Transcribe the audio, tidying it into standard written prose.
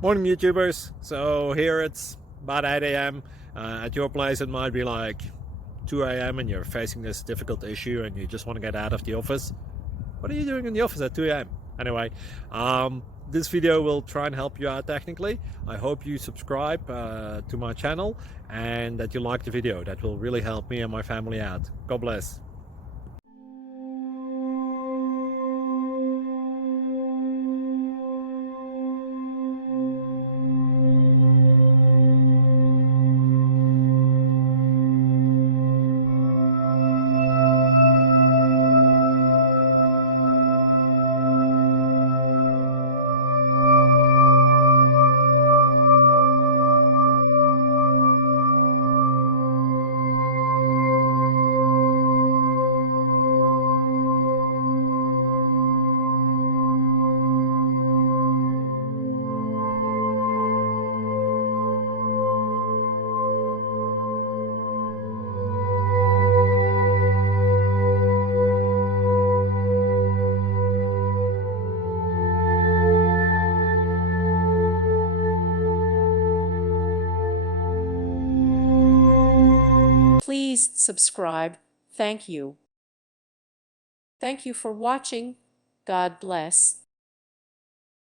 Morning YouTubers. So here it's about 8 a.m. At your place it might be like 2 a.m. and you're facing this difficult issue and you just want to get out of the office. What are you doing in the office at 2 a.m.? Anyway, this video will try and help you out technically. I hope you subscribe to my channel and that you like the video. That will really help me and my family out. God bless. Please subscribe. Thank you. Thank you for watching. God bless.